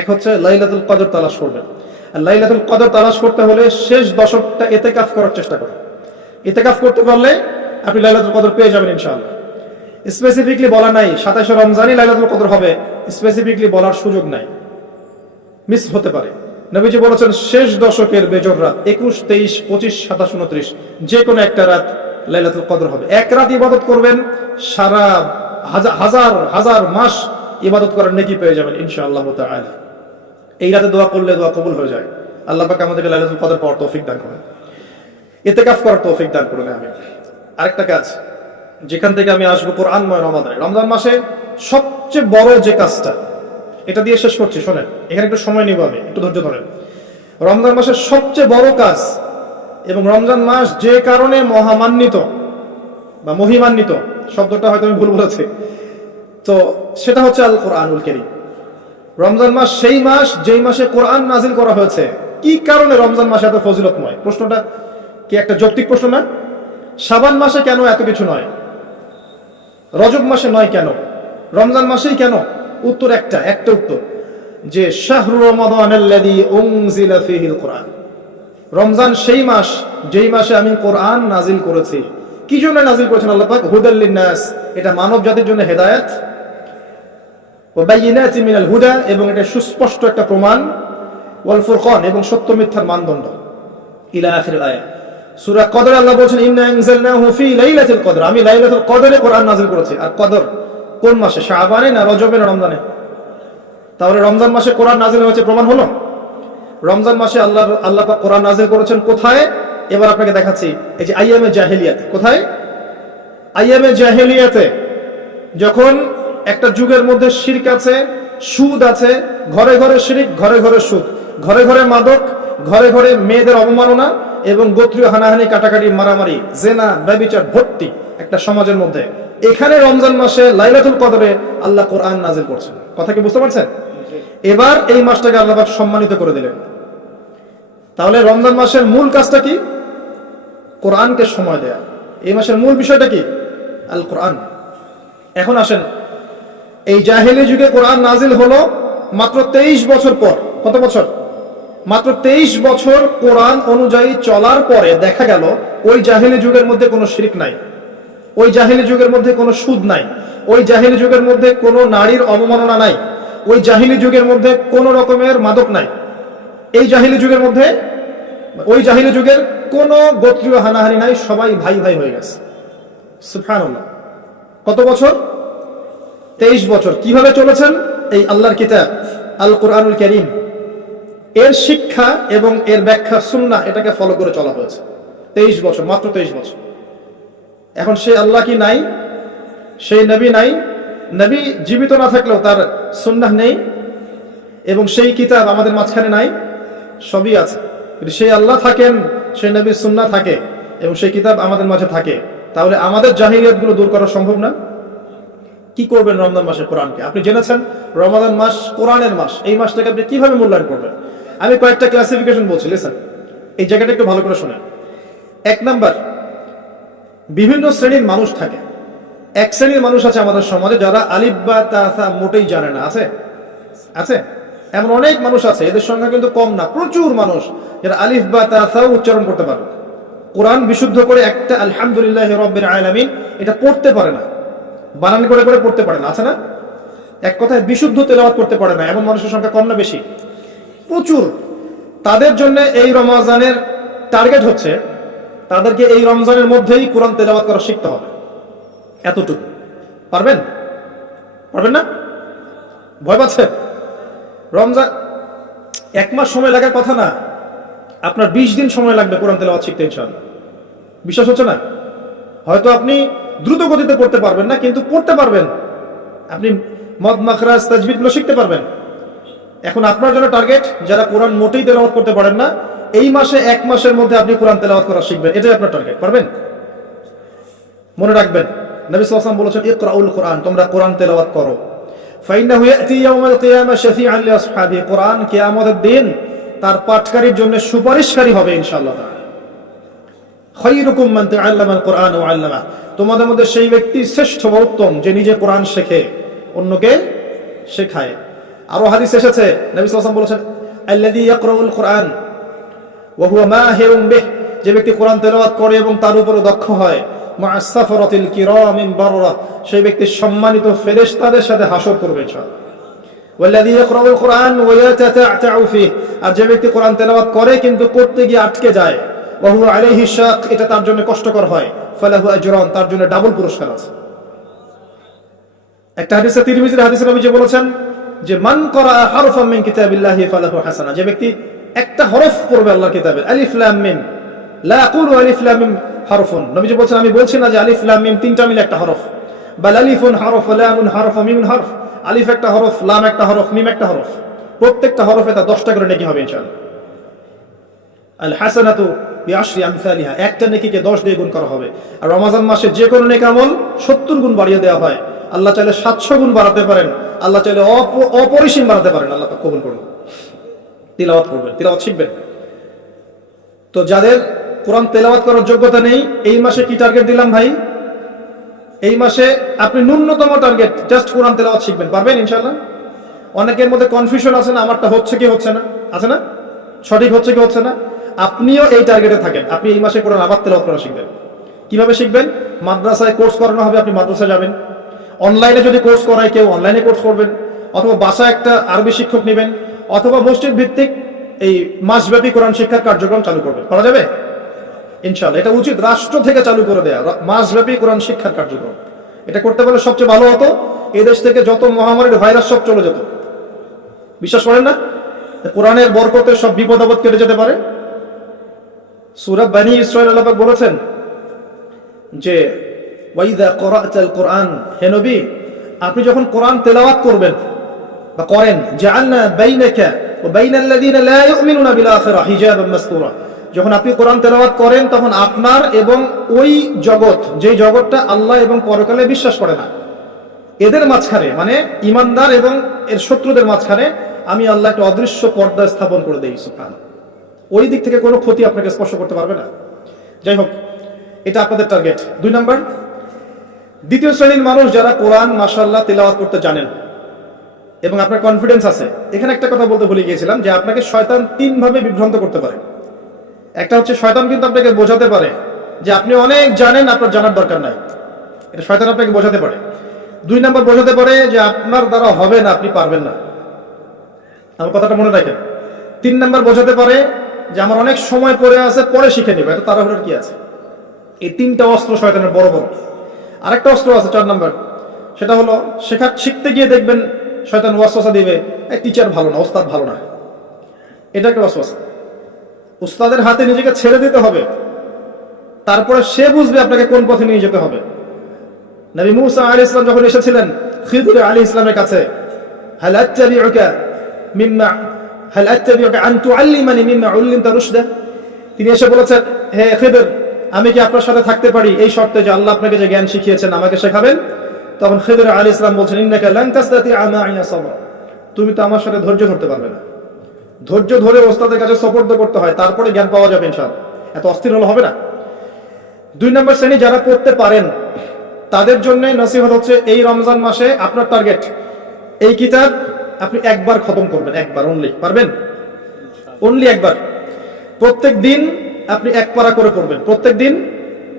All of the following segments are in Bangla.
এক হচ্ছে লাইলাতুল কদর তালাশ করবেন। আর লাইলাতুল কদর তালাশ করতে হলে শেষ দশকটা এতেকাফ করার চেষ্টা করেন। এতেকাফ করতে পারলে আপনি লাইলাতুল কদর পেয়ে যাবেন ইনশাআল্লাহ। স্পেসিফিকলি বলা নাই সাতাশে রমজানই লাইলাতুল কদর হবে স্পেসিফিকলি বলার সুযোগ নাই। মিস হতে পারে। নবীজি বলেছেন, শেষ দশকের বেজর রাত, একুশ, তেইশ, পঁচিশ, সাতাশ, উনত্রিশ যে কোনো একটা রাত লাইলাতুল কদর হবে। এক রাত ইবাদত করবেন, সারা হাজার হাজার মাস ইবাদত করার নেকি পেয়ে যাবেন ইনশাআল্লাহ তাআলা। এই রাতে দোয়া করলে দোয়া কবুল হয়ে যায়। আল্লাহ পাক আমাদেরকে লাইলাতুল কদর পাওয়ার তৌফিক দান করেন। ইতেকাফ করার তৌফিক দান করুন আমি আরেকটা কাজ, যেখান থেকে আমি আসব কোরআনময় রমাদানে। রমজান মাসে সবচেয়ে বড় যে কাজটা, এটা দিয়ে শেষ করছি, শোনেন, এখানে একটু সময় নিব আমি, একটু ধৈর্য ধরেন। রমজান মাসের সবচেয়ে বড় কাজ এবং রমজান মাস যে কারণে মহামান্বিত বা মহিমান্বিত, শব্দটা হয়তো আমি ভুল বলেছি, তো সেটা হচ্ছে আল কোরআনুল কেরিম। রমজান মাস সেই মাস যেই মাসে কোরআন নাজিল করা হয়েছে। কি কারণে রমজান মাসে এত ফজিলতময়? প্রশ্নটা কি একটা যৌক্তিক প্রশ্ন না? সাবান মাসে কেন এত কিছু নয়? রজব মাসে নয় কেন? রমজান মাসেই কেন? উত্তর একটা একটা উত্তর। যে শাহরু রমজান সেই মাস, যেই মাসে আমি কোরআন নাজিল করেছি। কি জন্য নাজিল করেছেন আল্লাহ পাক? হুদাল এটা মানব জাতির জন্য হেদায়েত। ও বাইয়িনাতি মিনাল হুদা এবং এটা সুস্পষ্ট একটা প্রমাণ। ওয়াল ফুরকান এবং সত্য মিথ্যার মানদণ্ড। ইলা আখির আয়াত। সূরা কদর আল্লাহ বলেছেন, ইন্না আনজালনাহু ফি লাইলাতুল কদর। আমি লাইলাতুল কদরে কোরআন নাজিল করেছি। আর কদর কোন মাসে? শাবানে না রজবে না রমজানে? তাহলে রমজান মাসে কোরআন নাজিল হয়েছে, প্রমাণ হলো? রমজান মাসে আল্লাহ আল্লাহ পাক কোরআন নাজিল করেছেন কোথায়? এবার আপনাকে দেখাচ্ছি, এই যে আইয়ামে জাহেলিয়াতে। কোথায়? আইয়ামে জাহেলিয়াতে। যখন একটা যুগের মধ্যে শিরক আছে, সুদ আছে, ঘরে ঘরে শিরিক, ঘরে ঘরে সুদ। ঘরে ঘরে মাদক, ঘরে ঘরে মেয়েদের অবমাননা এবং গোত্রীয় হানাহানি, কাটাকাটি, মারামারি, জেনা, ব্যবিচার, ভর্তি একটা সমাজের মধ্যে। এখানে রমজান মাসে লাইলাতুল কদরে আল্লাহ কোরআন নাজিল করছেন। কথা কি বুঝতে পারছেন? এবার এই মাসটাকে আল্লাহ সম্মানিত করে দিলেন। তাহলে রমজান মাসের মূল কাজটা কি? কোরআনকে সময় দেয়া। এই মাসের মূল বিষয়টা কি? আল কোরআন এখন আসেন এই জাহেলি যুগে কোরআন নাজিল হলো মাত্র তেইশ বছর পর। কত বছর? মাত্র তেইশ বছর কোরআন অনুযায়ী চলার পরে দেখা গেল ওই জাহেলি যুগের মধ্যে কোনো শিরিক নাই। ওই জাহেলি যুগের মধ্যে কোনো সুদ নাই। ওই জাহেলি যুগের মধ্যে কোনো নারীর অবমাননা নাই। ওই জাহিলি যুগের মধ্যে কোনো রকমের মাদক নাই। এই জাহিলি যুগের মধ্যে, ওই জাহিলি যুগের কোনো গোত্রীয় হানাহানি নাই। সবাই ভাই ভাই হয়ে গেছে। কত বছর? তেইশ বছর কীভাবে চলেছেন? এই আল্লাহর কিতাব আল কোরআনুল করিম। এর শিক্ষা এবং এর ব্যাখ্যা সুন্না এটাকে ফলো করে চলা হয়েছে। তেইশ বছর, মাত্র তেইশ বছর। এখন সে আল্লাহ কি নাই? সেই নবী নাই। নবী জীবিত না থাকলেও তার সুন্নাহ নেই এবং সেই কিতাব আমাদের মাঝখানে নাই, সবই আছে। সেই আল্লাহ থাকেন, সেই নবীর সুন্না থাকে এবং সেই কিতাব আমাদের মাঝে থাকে, তাহলে আমাদের জাহিরিয়াতগুলো দূর করা সম্ভব না। কি করবেন রমজান মাসে কোরআনকে? আপনি জেনেছেন রমাদান মাস কোরআনের মাস। এই মাসটাকে আপনি কীভাবে মূল্যায়ন করবেন? আমি কয়েকটা ক্লাসিফিকেশন বলছি লিসেন এই জায়গাটা একটু ভালো করে শোনেন। এক নাম্বার, বিভিন্ন শ্রেণির মানুষ থাকে। এক শ্রেণির মানুষ আছে আমাদের সমাজে যারা আলিফ বা তাসা মোটেই জানে না। আছে? আছে? এমন অনেক মানুষ আছে, এদের সংখ্যা কিন্তু কম না। প্রচুর মানুষ যারা আলিফ বা তাসাও উচ্চারণ করতে পারে। কোরআন বিশুদ্ধ করে একটা আলহামদুলিল্লাহ রব্বের আলামিন এটা পড়তে পারে না। বানান করে করে পড়তে পারে না, আছে না? এক কথায় বিশুদ্ধ তেলাওয়াত করতে পারে না, এমন মানুষের সংখ্যা কম না বেশি। প্রচুর। তাদের জন্য এই রমজানের টার্গেট হচ্ছে, তাদেরকে এই রমজানের মধ্যেই কোরআন তেলাওয়াত করা শিখতে হবে। এতটুকু। পারবেন? পারবেন না? ভয় পাচ্ছে? রমজান এক মাস সময় লাগার কথা না। আপনার বিশ দিন সময় লাগবে কোরআন তেলাওয়াত শিখতে, ইনশাআল্লাহ। বিশ্বাস হচ্ছে না? হয়তো আপনি দ্রুত গতিতে পড়তে পারবেন না, কিন্তু পড়তে পারবেন। আপনি মদ, মাখরাজ তাজবিদগুলো শিখতে পারবেন। এখন আপনার জন্য টার্গেট যারা কোরআন মোটেই তেলাওয়াত করতে পারেন না, এই মাসে, এক মাসের মধ্যে আপনি কোরআন তেলাওয়াত করা শিখবেন। এটাই আপনার টার্গেট পারবেন? মনে রাখবেন, নবী সাল্লাল্লাহু বলেছেন, ইকরাউল কোরআন, তোমরা কোরআন তেলাওয়াত করো। ফাইন্নাহু ইয়াতি ইয়াউমাল কিয়ামা শাফিআন লিআসহাবি কোরআন কিয়ামতের দিন তার পাঠকারীর জন্য সুপারিশকারী হবে ইনশাআল্লাহ কোরআন আল্লামা। তোমাদের মধ্যে সেই ব্যক্তি শ্রেষ্ঠ বা উত্তম যে নিজে কোরআন শেখে, অন্যকে শেখায়। আরও হাদিস এসেছে বলেছেন কুরআন যে ব্যক্তি কোরআন তেলাওয়াত করে এবং তার উপরে দক্ষ হয় বাররা। সেই ব্যক্তি সম্মানিত ফেরেশতাদের সাথে হাসর করবে আর যে ব্যক্তি কোরআন তেলাওয়াত করে কিন্তু করতে গিয়ে আটকে যায়। এটা তার জন্য কষ্টকর হয়। ফালাহু আজরান, তার জন্য ডাবল পুরস্কার আছে। একটা হাদিসে তিরমিজির হাদিসে নবী যে বলেছেন যে, মান করা হারফাম মিন কিতাবিল্লাহি ফালাহু হাসানা। যে ব্যক্তি একটা হরফ পড়বে আল্লাহর কিতাবের আলিফ লাম মিম। লা আকুলু আলিফ লাম মিম হারফুন। নবী যে বলছেন, আমি বলছি না যে আলিফ লাম মিম তিনটা মিলে একটা হরফ। বাল আলিফুন হরফ, লামুন হরফ, মিমুন হরফ। আলিফ একটা হরফ, লাম একটা হরফ, মিম একটা হরফ। প্রত্যেকটা হরফে তা 10টা করে নেকি হবে ইনশাআল্লাহ। আল হাসানাতু বিআশরি আমসালিহা। একটা নেকিকে 10 দিয়ে গুণ করা হবে। আর রমজান মাসে যে কোনো নেক আমল 70 গুণ বাড়িয়ে দেওয়া হয়। আল্লাহ চাইলে 700 গুণ বাড়াতে পারেন। আল্লাহ চাইলে অপ- অপরিসীম বাড়াতে পারেন। আল্লাহ কবুল করুন। তিলাওয়াত করবেন। তিলাওয়াত শিখবেন। তো যাদের কোরআন তেলাওয়াত করার যোগ্যতা নেই, এই মাসে কি টার্গেট দিলাম ভাই? এই মাসে আপনি ন্যূনতম টার্গেট জাস্ট কোরআন তেলাওয়াত শিখবেন। পারবেন ইনশাআল্লাহ? অনেকের মধ্যে কনফিউশন আছে না, আমারটা হচ্ছে কি হচ্ছে না? আছে না? সঠিক হচ্ছে কি হচ্ছে না? আপনিও এই টার্গেটে থাকেন। আপনি এই মাসে কোরআন আবার তেলাওয়াত করা শিখবেন। কীভাবে শিখবেন? মাদ্রাসায় কোর্স করানো হবে, আপনি মাদ্রাসায় যাবেন। অনলাইনে যদি কোর্স করায়, কেউ অনলাইনে কোর্স করবেন। অথবা বাসায় একটা আরবি শিক্ষক নেবেন। অথবা মসজিদ ভিত্তিক এই মাসব্যাপী কোরআন শিক্ষার কার্যক্রম চালু করবেন। করা যাবে? ইনশাল্লাহ এটা উচিত। রাষ্ট্র থেকে চালু করে দেয়া মাসব্যাপী কোরআন শিক্ষার কার্যক্রম। এটা করতে পারলে সবচেয়ে ভালো হতো, এই দেশ থেকে যত মহামারীর ভাইরাস সব চলে যেত। বিশ্বাস করেন না? কোরআনের বরকতে সব বিপদ আপদ কেটে যেতে পারে। সুরাব বানি ইসরায়েল আল্লাহ বলেছেন যে ওয়াইদা কোরআন হে নবী, আপনি যখন কোরআন তেলাওয়াত করবেন বা করেন, জাআলনা বাইনাকা বাইনাল্লাযিনা লা ইউমিনুনা বিল আখিরাহ হিজাবান মাসতুরা যখন আপনি কোরআন তেলাওয়াত করেন, তখন আপনার এবং ওই জগৎ যে জগৎটা আল্লাহ এবং পরকালে বিশ্বাস করে না, এদের মাঝখানে মানে ইমানদার এবং এর শত্রুদের মাঝখানে, আমি আল্লাহ একটা অদৃশ্য পর্দা স্থাপন করে দেই সুফান ওই দিক থেকে কোনো ক্ষতি আপনাকে স্পর্শ করতে পারবে না। যাই হোক, এটা আপনাদের টার্গেট দুই নাম্বার, দ্বিতীয় শ্রেণির মানুষ যারা কোরআন মাসাল্লাহ তেলাওয়াত করতে জানেন এবং আপনার কনফিডেন্স আছে। এখানে একটা কথা বলতে ভুলে গিয়েছিলাম যে আপনাকে শয়তান তিন ভাবে বিভ্রান্ত করতে পারে। একটা হচ্ছে শয়তান কিন্তু আপনাকে বোঝাতে পারে যে আপনি অনেক জানেন, আপনার জানার দরকার নাই। এটা শয়তান আপনাকে বোঝাতে পারে। দুই নাম্বার, বোঝাতে পারে যে আপনার দ্বারা হবে না, আপনি পারবেন না। আমার কথাটা মনে রাখেন। তিন নাম্বার, বোঝাতে পারে যে আমার অনেক সময় পরে আছে, পরে শিখে নিবে। এটা তাড়াহুড়োর কি আছে? এই তিনটা অস্ত্র শয়তানের বড় বড়। আরেকটা অস্ত্র আছে, চার নম্বর। সেটা হলো, শেখা শিখতে গিয়ে দেখবেন শয়তান ওয়াসওয়াসা দিবে, এই টিচার ভালো না, ওস্তাদ ভালো না। এটা একটা ওয়াসওয়াসা। উস্তাদের হাতে নিজেকে ছেড়ে দিতে হবে। তারপরে সে বুঝবে আপনাকে কোন পথে নিয়ে যেতে হবে। নবী মুসা আলী ইসলাম যখন এসেছিলেন, খিদুর আলী ইসলামের কাছে, হাল আত্তাবিউকা মিম্মা হাল আত্তাবিউকা আন তুআল্লিমানি মিম্মা উল্লিমতা রুশদা তিনি এসে বলেছেন, হে খিদর, আমি কি আপনার সাথে থাকতে পারি? এই শর্তে যে আল্লাহ আপনাকে যে জ্ঞান শিখিয়েছেন, আমাকে শেখাবেন? তখন খিদর আলী ইসলাম বলছেন, ইন্নাকা লান তাসতাতিআ মা'িয়া সাবরা। তুমি তো আমার সাথে ধৈর্য ধরতে পারবে না। ধৈর্য ধরে ওস্তাদের কাছে সপর্দ করতে হয়, তারপরে জ্ঞান পাওয়া যাবে ইনশাআল্লাহ। এত অস্থির হলে হবে না। দুই নম্বর শ্রেণি যারা পড়তে পারেন, তাদের জন্য নসিহত হচ্ছে, এই রমজান মাসে আপনার টার্গেট এই কিতাব আপনি একবার খতম করবেন, একবার অনলি পারবেন? অনলি একবার। প্রত্যেক দিন আপনি এক পারা করে পড়বেন। প্রত্যেক দিন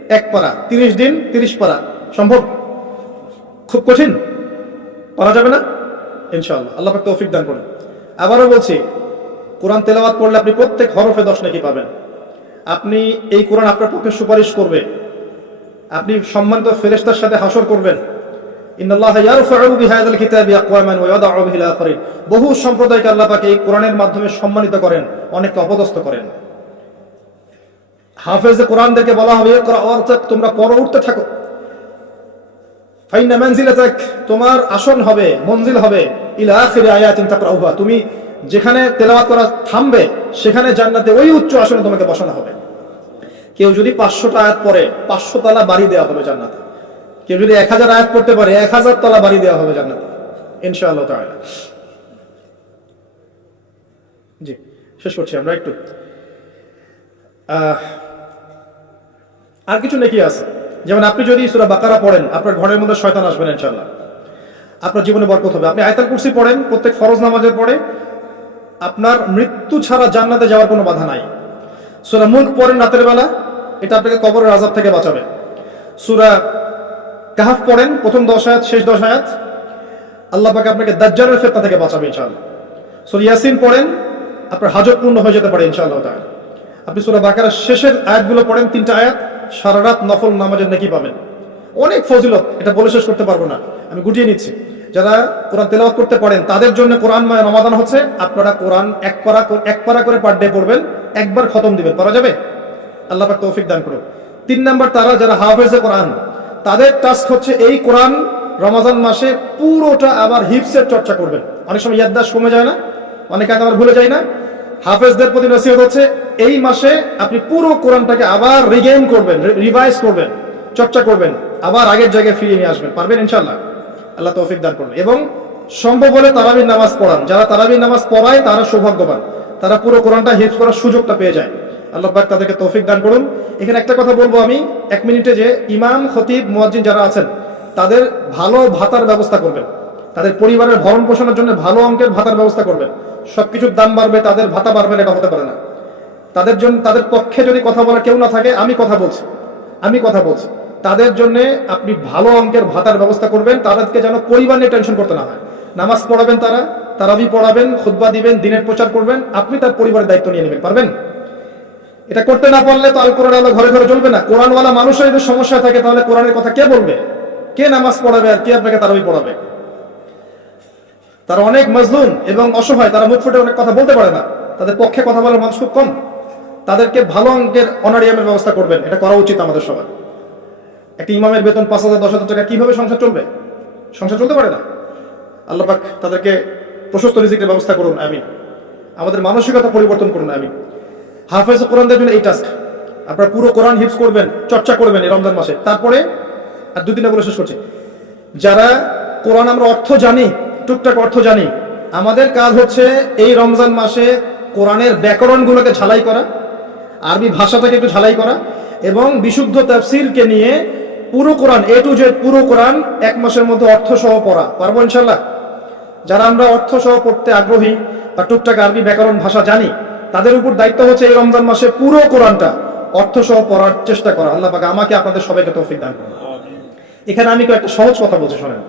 এক পারা, তিরিশ দিন তিরিশ পারা। সম্ভব? খুব কঠিন? পারা যাবে না? ইনশাআল্লাহ। আল্লাহ তৌফিক দান করুন। আবারও বলছি, কোরআন তেলাওয়াত পড়লে আপনি প্রত্যেক হরফে দশ নাকি পাবেন? আপনি এই কোরআন আপনার পক্ষে সুপারিশ করবে। আপনি সম্মানিত ফেরেশতার সাথে হাসর করবেন। বহু সম্প্রদায়কে আল্লাহ পাক এই কোরআনের মাধ্যমে সম্মানিত করেন, অনেককে অপদস্থ করেন। হাফেজে কোরআনদেরকে বলা হবে তোমরা পড়ো উঠতে থাকো। তোমার আসন হবে মঞ্জিল হবে তুমি যেখানে তেলাওয়াত করা থামবে, সেখানে জান্নাতে ওই উচ্চ আসনে তোমাকে বসানো হবে। কেউ যদি পাঁচশোটা আয়াত পড়ে, পাঁচশো তালা বাড়ি দেওয়া হবে জান্নাতে। কেউ যদি এক হাজার আয়াত পড়তে পারে, এক হাজার তলা বাড়ি দেওয়া হবে জান্নাতে। ইনশাআল্লাহ তাআলা। জি, শেষ করছি আমরা একটু। আর কিছু নেকি আছে? যেমন আপনি যদি সুরা বাকারা পড়েন, আপনার ঘরের মধ্যে শয়তান আসবেন ইনশাআল্লাহ। আপনার জীবনে বরকত হবে। আপনি আয়তাল কুরসি পড়েন, প্রত্যেক ফরজ নামাজের পড়ে আপনার মৃত্যু ছাড়া জান্নাতে যাওয়ার কোনো বাধা নাই। সুরা মুল্ক পড়েন রাতের বেলা, এটা আপনাকে কবরের আজাব থেকে বাঁচাবে। সুরা কাহাফ পড়েন, প্রথম দশ আয়াত, শেষ দশ আয়াত। আল্লাহ পাকে আপনাকে দাজ্জালের ফেতনা থেকে বাঁচাবে, ইনশাআল্লাহ। সুরা ইয়াসিন পড়েন, আপনার হাজত পূর্ণ হয়ে যেতে পারে, ইনশাআল্লাহ তাআলা। আপনি সুরা বাকারার শেষের আয়াতগুলো পড়েন, তিনটা আয়াত, সারা রাত নফল নামাজের নাকি পাবেন। অনেক ফজিলত, এটা বলে শেষ করতে পারব না, আমি গুটিয়ে নিচ্ছি। যারা কোরআন তেলাওয়াত করতে পারেন, তাদের জন্য কোরআনময় রমাদান হচ্ছে, আপনারা কোরআন এক পারা এক পারা করে পার ডে পড়বেন, একবার খতম দিবেন, পারা যাবে? আল্লাহ পাক তৌফিক দান করুন তিন নাম্বার তারা, যারা হাফেজে কোরআন তাদের টাস্ক হচ্ছে এই কোরআন রমাজান মাসে পুরোটা আবার হিপসের চর্চা করবেন। অনেক সময় ইয়াদ্দাস কমে যায় না, অনেকে আবার ভুলে যায় না। হাফেজদের প্রতি নসিহত হচ্ছে এই মাসে আপনি পুরো কোরআনটাকে আবার রিগেইন করবেন রিভাইজ করবেন, চর্চা করবেন, আবার আগের জায়গায় ফিরিয়ে নিয়ে আসবেন। পারবেন ইনশাল্লাহ আল্লাহ তৌফিক দান করুন। এবং সম্ভব হলে তারাবির নামাজ পড়ান। যারা তারাবির নামাজ পড়ায় তারা সৌভাগ্যবান। তারা পুরো কোরআনটা হিফজ করার সুযোগটা পেয়ে যায়। আল্লাহ পাক তাদেরকে তৌফিক দান করুন। এখানে একটা কথা বলব আমি, এক মিনিটে যে ইমাম, খতিব, মুয়াজ্জিন যারা আছেন, তাদের ভালো ভাতার ব্যবস্থা করবেন। তাদের পরিবারের ভরণ পোষণের জন্য ভালো অঙ্কের ভাতার ব্যবস্থা করবেন। সবকিছুর দাম বাড়বে, তাদের ভাতা বাড়বে এটা হতে পারে না। তাদের জন্য তাদের পক্ষে যদি কথা বলার কেউ না থাকে, আমি কথা বলছি। আমি কথা বলছি। তাদের জন্য আপনি ভালো অঙ্কের ভাতার ব্যবস্থা করবেন, তাদেরকে যেন পরিবার নিয়ে টেনশন করতে না হয়। নামাজ পড়াবেন তারা, তারাবি পড়াবেন, খুতবা দিবেন, দিনের প্রচার করবেন, আপনি তার পরিবারের দায়িত্ব নিয়ে নেবেন, পারবেন? এটা করতে না পারলে তো আল কোরআন আলো ঘরে ঘরে চলবে না। কোরআনওয়ালা মানুষের যদি সমস্যা থাকে, তাহলে কোরআনের কথা কে বলবে? কে নামাজ পড়াবে আর কে আপনাকে তারাবি পড়াবে? তারা অনেক মজলুম এবং অসহায়, তারা মুখ ফুটে অনেক কথা বলতে পারে না। তাদের পক্ষে কথা বলার মানুষ খুব কম। তাদেরকে ভালো অঙ্কের অনারিয়ামের ব্যবস্থা করবেন। এটা করা উচিত আমাদের সবার। একটা ইমামের বেতন পাঁচ হাজার, দশ হাজার টাকা কীভাবে সংসার চলবে? সংসার চলতে পারে না। আল্লাপাক তাদেরকে প্রশস্ত রিজিকের ব্যবস্থা করুন আমি আমাদের মানসিকতা পরিবর্তন করুন, আমিন। হাফেজ কোরআনদের জন্য এই টাস্ক আপনারা পুরো কোরআন হিপস করবেন, চর্চা করবেন এই রমজান মাসে। তারপরে আর দুই তিনটা বলে শেষ করছি। যারা কোরআন আমরা অর্থ জানি, টুকটাক অর্থ জানি, আমাদের কাজ হচ্ছে এই রমজান মাসে কোরআনের ব্যাকরণগুলোকে ঝালাই করা, আরবি ভাষাটাকে একটু ঝালাই করা, এবং বিশুদ্ধ তাফসিরকে নিয়ে পুরো কোরআন এ টু জেড পুরো কোরআন এক মাসের মধ্যে অর্থ সহ পড়া। পারব ইনশাল্লাহ যারা আমরা অর্থ সহ পড়তে আগ্রহী বা টুকটাক আরবি ব্যাকরণ ভাষা জানি তাদের উপর দায়িত্ব হচ্ছে এই রমজান মাসে পুরো কোরআনটা অর্থ সহ পড়ার চেষ্টা করা। আল্লাহ পাক আমাকে আপনাদের সবাইকে তৌফিক দান করুন। এখানে আমি কয়েকটা সহজ কথা বলছি, শোনেন।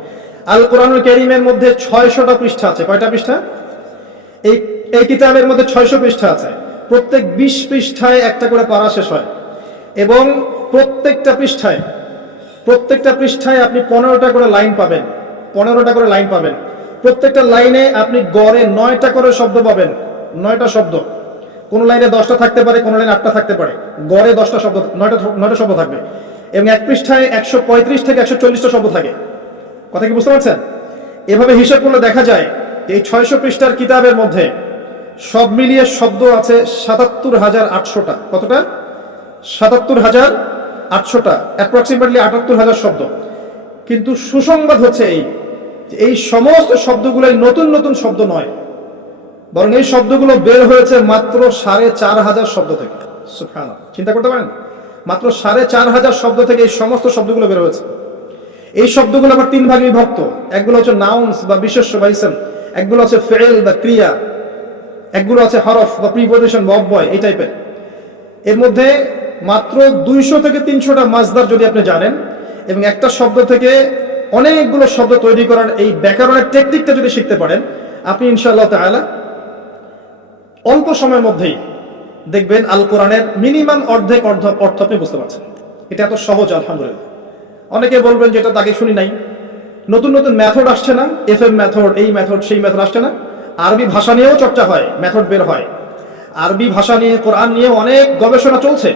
আল কোরআনুল কেরিমের মধ্যে ছয়শটা পৃষ্ঠা আছে। কয়টা পৃষ্ঠা? এই এই কিতাবের মধ্যে ছয়শো পৃষ্ঠা আছে। প্রত্যেক বিশ পৃষ্ঠায় একটা করে পারা শেষ হয়। এবং প্রত্যেকটা পৃষ্ঠায় প্রত্যেকটা পৃষ্ঠায় আপনি পনেরোটা করে লাইন পাবেন। পনেরোটা করে লাইন পাবেন। প্রত্যেকটা লাইনে আপনি গড়ে নয়টা করে শব্দ পাবেন। নয়টা শব্দ। কোন লাইনে দশটা থাকতে পারে, কোন লাইনে আটটা থাকতে পারে। গড়ে দশটা শব্দ, নয়টা নয়টা শব্দ থাকবে। এবং এক পৃষ্ঠায় একশো পঁয়ত্রিশ থেকে একশো চল্লিশটা শব্দ থাকে। কথা কি বুঝতে পারছেন? এভাবে হিসাব করলে দেখা যায় এই ছয়শো পৃষ্ঠার কিতাবের মধ্যে সব মিলিয়ে শব্দ আছে সাতাত্তর হাজার আটশোটা। কতটা? সাতাত্তর হাজার আটশোটা। অ্যাপ্রক্সিমেটলি আটাত্তর হাজার শব্দ। কিন্তু সুসংবাদ হচ্ছে এই এই সমস্ত শব্দগুলোই নতুন নতুন শব্দ নয়। বরং এই শব্দগুলো বের হয়েছে মাত্র সাড়ে চার হাজার শব্দ থেকে। চিন্তা করতে পারেন? মাত্র সাড়ে চার হাজার শব্দ থেকে এই সমস্ত শব্দগুলো বের হয়েছে। এই শব্দগুলো আবার তিন ভাগে বিভক্ত। একগুলো হচ্ছে নাউন্স বা বিশেষ্য বা ইসম একগুলো আছে ফেল বা ক্রিয়া, একগুলো আছে হরফ বা প্রিপোজিশন বা অব্যয়, এই টাইপের এর। মধ্যে মাত্র দুইশো থেকে তিনশোটা মাজদার যদি আপনি জানেন, এবং একটা শব্দ থেকে অনেকগুলো শব্দ তৈরি করার এই ব্যাকরণের টেকনিকটা যদি শিখতে পারেন, আপনি ইনশাআল্লাহ তাআলা অল্প সময়ের মধ্যেই দেখবেন আল কোরআনের মিনিমাম অর্ধেক অর্ধ অর্থ আপনি বুঝতে পারছেন। এটা এত সহজ, আলহামদুলিল্লাহ। অনেকে বলবেন যেটা তাকে শুনি নাই। নতুন নতুন মেথড আসছে না এফ এম মেথড এই মেথড সেই মেথড আসছে না। আরবি ভাষা নিয়েও চর্চা হয় মেথড বের হয়। আরবি ভাষা নিয়ে, কোরআন নিয়ে অনেক গবেষণা চলছে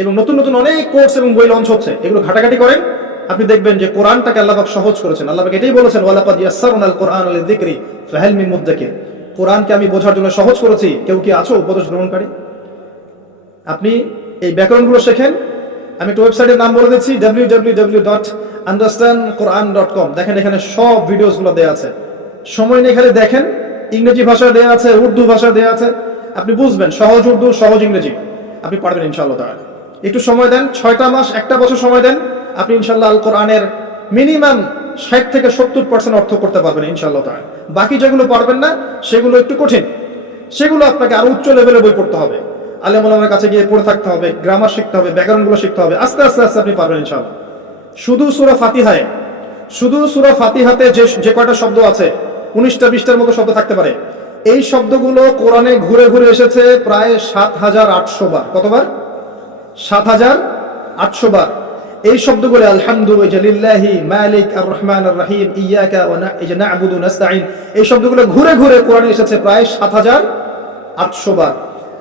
এবং নতুন নতুন অনেক কোর্স এবং বই লঞ্চ হচ্ছে। এগুলো ঘাটাঘাটি করেন, আপনি দেখবেন যে কোরআনটাকে আল্লাহবাক সহজ করেছেন। আল্লাহ এটাই বলেছেন, ওয়ালাকাদ ইয়াসসারনাল কোরআন লিযিকরি, ফাহাল মিন মুদ্দাকির। কোরআনকে আমি বোঝার জন্য সহজ করেছি। কেউ কি আছো, উপদেশ গ্রহণকারী? আপনি এই ব্যাকরণগুলো শেখেন। আমি একটা ওয়েবসাইটের নাম বলে দিচ্ছি W W W dot understand Quran dot com দেখেন এখানে সব ভিডিওসগুলো দেওয়া আছে। সময় নিয়ে খালি দেখেন। ইংরেজি ভাষা দেওয়া আছে, উর্দু ভাষা দেওয়া আছে। আপনি বুঝবেন, সহজ উর্দু, সহজ ইংরেজি। আপনি পারবেন ইনশাআল্লাহ তাআলা। একটু সময় দেন, ছয়টা মাস, একটা বছর সময় দেন। আপনি ইনশাআল্লাহ আল কোরআনের মিনিমাম ষাট থেকে সত্তর পার্সেন্ট অর্থ করতে পারবেন ইনশাআল্লাহ তাআলা। বাকি যেগুলো পারবেন না, সেগুলো একটু কঠিন। সেগুলো আপনাকে আরও উচ্চ লেভেলে বই পড়তে হবে। আলেম কাছে গিয়ে পড়ে থাকতে হবে গ্রামার শিখতে হবে ব্যাকরণগুলো শিখতে হবে, আস্তে আস্তে আস্তে আপনি পারবেন ইনশাআল্লাহ। শুধু সুরা ফাতিহায়, শুধু সুরা ফাতিহাতে যে যে কয়টা শব্দ আছে, উনিশটা, বিশটার মতো শব্দ থাকতে পারে। এই শব্দগুলো কোরআনে ঘুরে ঘুরে এসেছে প্রায় সাত হাজার আটশো বার। কতবার? সাত হাজার আটশো বার। এই শব্দগুলো আলহামদুলিল্লাহ, মালিক আর রহমান আর রাহিম, ইয়াকা না'বুদু নাস্তাইন এই শব্দগুলো ঘুরে ঘুরে কোরআনে এসেছে প্রায় সাত হাজার আটশো বার।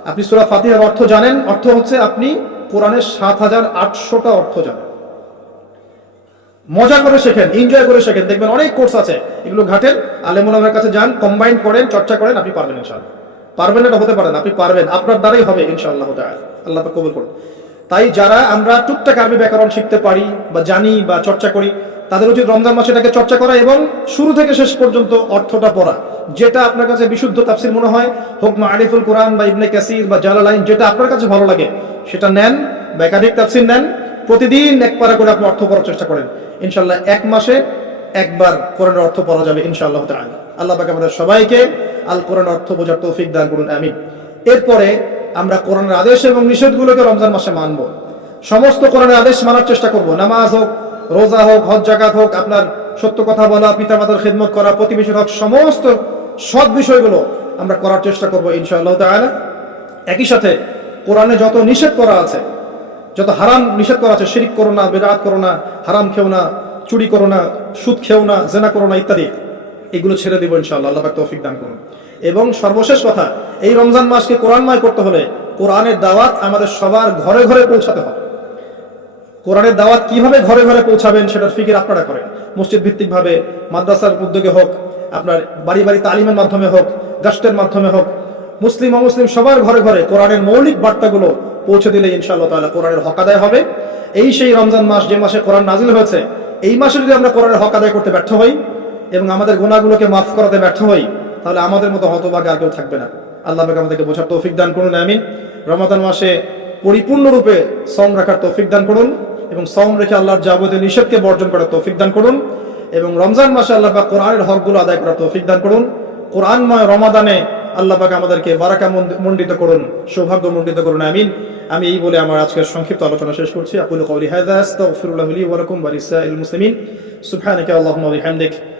আপনি সূরা ফাতিহার অর্থ জানেন, অর্থ হচ্ছে আপনি কোরআনের সাত হাজার আটশোটা অর্থ জানেন। মজা করে শেখেন এনজয় করে শেখেন। দেখবেন অনেক কোর্স আছে, এগুলো ঘাটেন আলেমুলামের কাছে যান কম্বাইন করেন, চর্চা করেন, আপনি পারবেন ইনশাআল্লাহ। পারবেন এটা হতে পারেন আপনি পারবেন, আপনার দ্বারাই হবে ইনশাআল্লাহ আল্লাহ কবুল করুন। তাই যারা আমরা টুকটাক আরবি ব্যাকরণ শিখতে পারি বা জানি বা চর্চা করি, তাদের উচিত রমজান মাসে এটাকে চর্চা করা এবং শুরু থেকে শেষ পর্যন্ত অর্থটা পড়া, যেটা আপনার কাছে বিশুদ্ধ তাফসির মনে হয়, হোক মা আরিফুল কোরআন বা ইবনে কাসির বা জালালাইন যেটা আপনার কাছে ভালো লাগে, সেটা নেন বা একাধিক তাফসির নেন, প্রতিদিন এক পারা করে আপনি অর্থ পড়ার চেষ্টা করেন। ইনশাল্লাহ এক মাসে একবার কোরআনের অর্থ পড়া যাবে ইনশাআল্লাহ তাআলা। আল্লাহ পাক আমাদের সবাইকে আল কোরআন অর্থ বোঝার তৌফিক দান করুন, আমিন। এরপরে আমরা কোরআনের আদেশ এবং নিষেধগুলোকে রমজান মাসে মানব। সমস্ত কোরআনের আদেশ মানার চেষ্টা করব। নামাজ হোক, রোজা হোক, হজ জাকাত হোক, আপনার সত্য কথা বলা, পিতামাতার খেদমত করা প্রতিবেশীর হক, সমস্ত সৎ বিষয়গুলো আমরা করার চেষ্টা করব ইনশাআল্লাহ তাআলা। একই সাথে কোরআনে যত নিষেধ করা আছে, যত হারাম নিষেধ করা আছে, শিরিক করো না, বেদাত করো না, হারাম খেও না, চুরি করো না, সুদ খেও না, জেনা করো না ইত্যাদি, এগুলো ছেড়ে দেবো ইনশাআল্লাহ। আল্লাহ তৌফিক দান করুন। এবং সর্বশেষ কথা, এই রমজান মাসকে কোরআনময় করতে হলে কোরআনের দাওয়াত আমাদের সবার ঘরে ঘরে পৌঁছাতে হবে। কোরআনের দাওয়াত কীভাবে ঘরে ঘরে পৌঁছাবেন সেটার ফিকির আপনারা করেন। মসজিদ ভিত্তিক ভাবে, মাদ্রাসার উদ্যোগে হোক, আপনার বাড়ি বাড়ি তালিমের মাধ্যমে হোক গাস্টের মাধ্যমে হোক, মুসলিম, অমুসলিম সবার ঘরে ঘরে কোরআনের মৌলিক বার্তাগুলো পৌঁছে দিলে ইনশাআল্লাহ তাআলা কোরআনের হক আদায় হবে। এই সেই রমজান মাস যে মাসে কোরআন নাজিল হয়েছে, এই মাসে যদি আমরা কোরআনের হক আদায় করতে ব্যর্থ হই এবং আমাদের গুণাগুলোকে মাফ করাতে ব্যর্থ হই তাহলে আমাদের মতো হতভাগে কেউ থাকবে না। আল্লাহ পাক আমাদেরকে বোঝার তৌফিক দান করুন, আমিন। রমাদান মাসে পরিপূর্ণরূপে সম রাখার তৌফিক দান করুন এবং সম রেখে আল্লাহর যাবতীয় নিষেধকে বর্জন করার তৌফিক দান করুন এবং রমজান মাসে আল্লাহ পাক কোরআনের হকগুলো আদায় করার তৌফিক দান করুন। কোরআনময় রমাদানে আল্লাহ পাক আমাদেরকে বারাকা মণ্ডিত করুন, সৌভাগ্য মণ্ডিত করুন, আমিন। আমি এই বলে আমার আজকের সংক্ষিপ্ত আলোচনা শেষ করছি। আকুল কওলি হাযা, আস্তাগফিরুল্লাহ লি ওয়া লাকুম ওয়া লিসাইল মুসলিমিন। সুবহানাকা আল্লাহুম্মা